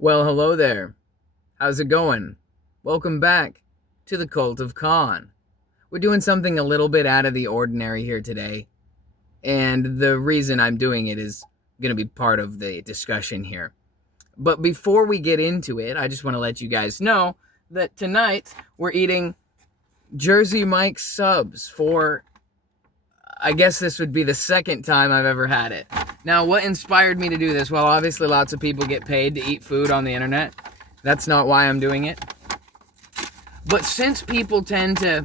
Well, hello there. How's it going? Welcome back to the Cult of Khan. We're doing something a little bit out of the ordinary here today, and the reason I'm doing it is going to be part of the discussion here. But before we get into it, I just want to let you guys know that tonight we're eating Jersey Mike's subs for, I guess this would be the second time I've ever had it. Now, what inspired me to do this? Well, obviously lots of people get paid to eat food on the internet. That's not why I'm doing it. But since people tend to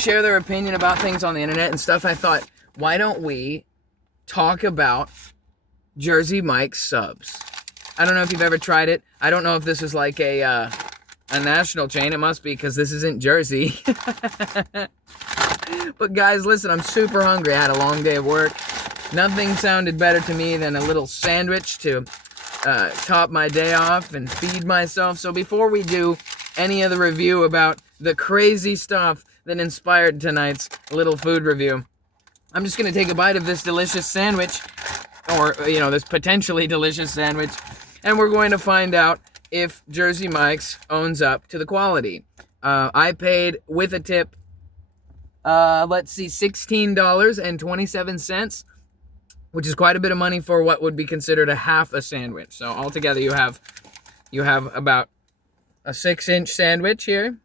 share their opinion about things on the internet and stuff, I thought, why don't we talk about Jersey Mike's subs? I don't know if you've ever tried it. I don't know if this is like a national chain. It must be, because this isn't Jersey. But guys, listen, I'm super hungry. I had a long day of work. Nothing sounded better to me than a little sandwich to top my day off and feed myself. So before we do any of the review about the crazy stuff that inspired tonight's little food review, I'm just going to take a bite of this delicious sandwich, or, this potentially delicious sandwich, and we're going to find out if Jersey Mike's owns up to the quality. I paid, with a tip, $16.27, which is quite a bit of money for what would be considered a half a sandwich. So altogether you have about a 6-inch sandwich here.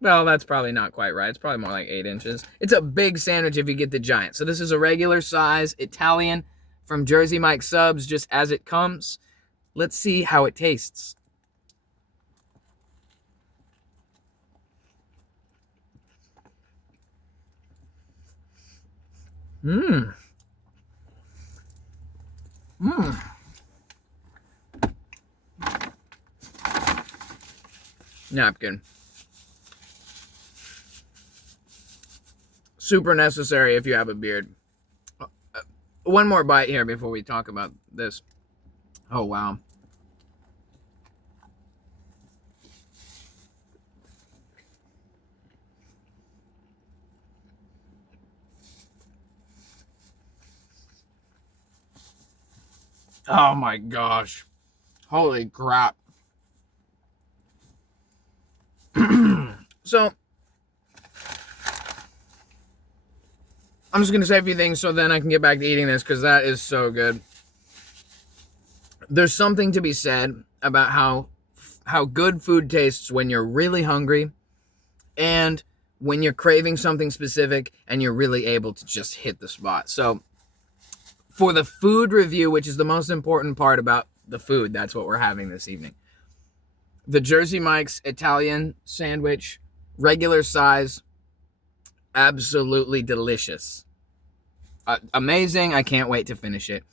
Well, that's probably not quite right. It's probably more like 8 inches. It's a big sandwich if you get the giant. So this is a regular size Italian from Jersey Mike's Subs, just as it comes. Let's see how it tastes. Mmm. Napkin. Super necessary if you have a beard. One more bite here before we talk about this. Oh, wow. Oh my gosh. Holy crap. So, I'm just going to say a few things so then I can get back to eating this, because that is so good. There's something to be said about how good food tastes when you're really hungry and when you're craving something specific and you're really able to just hit the spot. So, for the food review, which is the most important part about the food, that's what we're having this evening. The Jersey Mike's Italian sandwich, regular size, absolutely delicious. Amazing. I can't wait to finish it.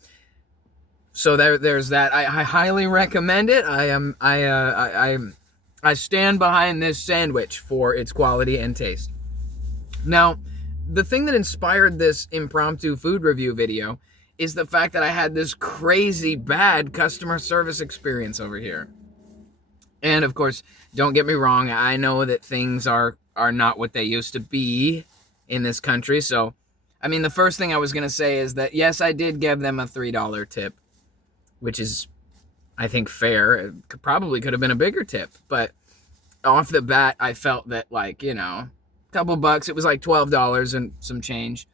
So there's that. I highly recommend it. I stand behind this sandwich for its quality and taste. Now, the thing that inspired this impromptu food review video is the fact that I had this crazy bad customer service experience over here. And of course, don't get me wrong, I know that things are not what they used to be in this country. So, I mean, the first thing I was going to say is that, yes, I did give them a $3 tip, which is, I think, fair. It probably could have been a bigger tip. But off the bat, I felt that, a couple bucks, it was like $12 and some change.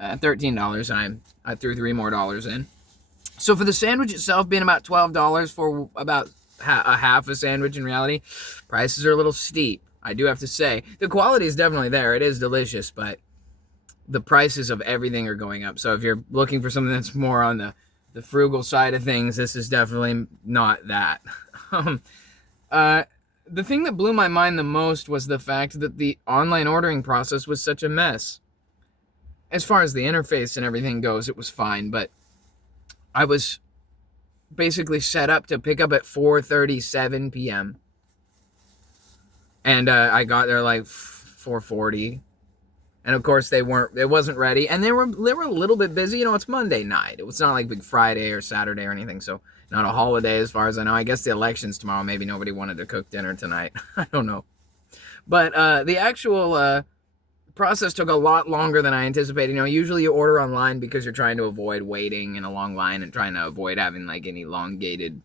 $13, and I threw $3 more in. So for the sandwich itself being about $12 for about a half a sandwich, in reality, prices are a little steep, I do have to say. The quality is definitely there. It is delicious, but the prices of everything are going up. So if you're looking for something that's more on the frugal side of things, this is definitely not that. The thing that blew my mind the most was the fact that the online ordering process was such a mess. As far as the interface and everything goes, it was fine, but I was basically set up to pick up at 4:37 p.m. And I got there like 4:40. And of course it wasn't ready. And they were a little bit busy. It's Monday night. It was not like Big Friday or Saturday or anything, so not a holiday as far as I know. I guess the election's tomorrow. Maybe nobody wanted to cook dinner tonight. I don't know. But the actual process took a lot longer than I anticipated. Usually you order online because you're trying to avoid waiting in a long line and trying to avoid having like an elongated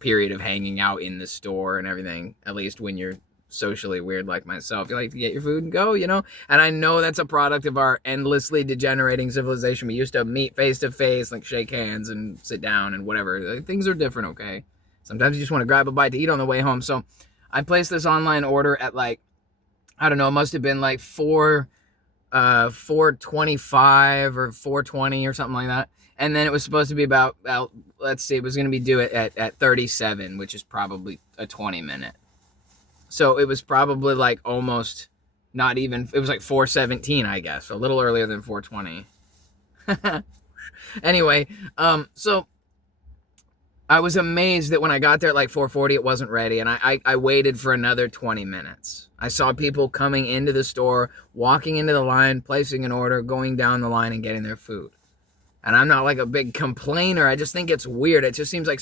period of hanging out in the store and everything, at least when you're socially weird like myself. You like to get your food and go, and I know that's a product of our endlessly degenerating civilization. We used to meet face to face, like shake hands and sit down and whatever. Like, things are different, okay? Sometimes you just want to grab a bite to eat on the way home. So I placed this online order at like, I don't know, it must have been like 4:25 or 4:20 or something like that. And then it was supposed to be about let's see, it was going to be due at 37, which is probably a 20-minute. So it was probably like almost not even, it was like 4:17, I guess, a little earlier than 4:20. Anyway, so I was amazed that when I got there at like 4:40, it wasn't ready, and I waited for another 20 minutes. I saw people coming into the store, walking into the line, placing an order, going down the line and getting their food. And I'm not like a big complainer. I just think it's weird. It just seems like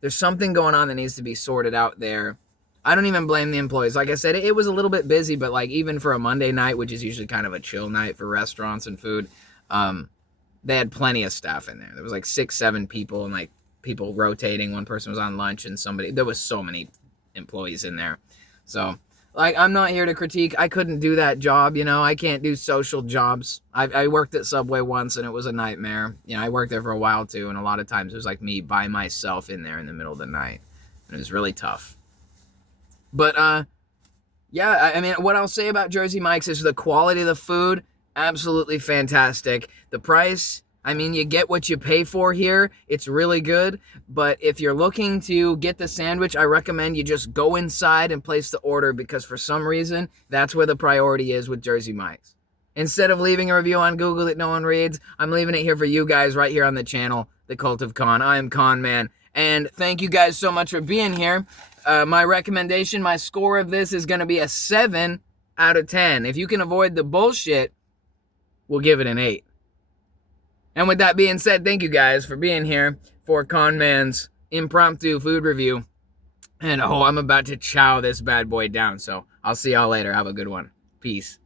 there's something going on that needs to be sorted out there. I don't even blame the employees. Like I said, it was a little bit busy, but like even for a Monday night, which is usually kind of a chill night for restaurants and food, they had plenty of staff in there. There was like 6-7 people and like people rotating. One person was on lunch and there was so many employees in there. So like, I'm not here to critique. I couldn't do that job, I can't do social jobs. I worked at Subway once and it was a nightmare. I worked there for a while too, and a lot of times it was like me by myself in there in the middle of the night. And it was really tough. But, yeah, I mean, what I'll say about Jersey Mike's is the quality of the food, absolutely fantastic. The price, I mean, you get what you pay for here. It's really good. But if you're looking to get the sandwich, I recommend you just go inside and place the order, because for some reason, that's where the priority is with Jersey Mike's. Instead of leaving a review on Google that no one reads, I'm leaving it here for you guys right here on the channel, The Cult of Con. I am Con Man. And thank you guys so much for being here. My recommendation, my score of this is going to be a 7 out of 10. If you can avoid the bullshit, we'll give it an 8. And with that being said, thank you guys for being here for Con Man's impromptu food review. And I'm about to chow this bad boy down. So I'll see y'all later. Have a good one. Peace.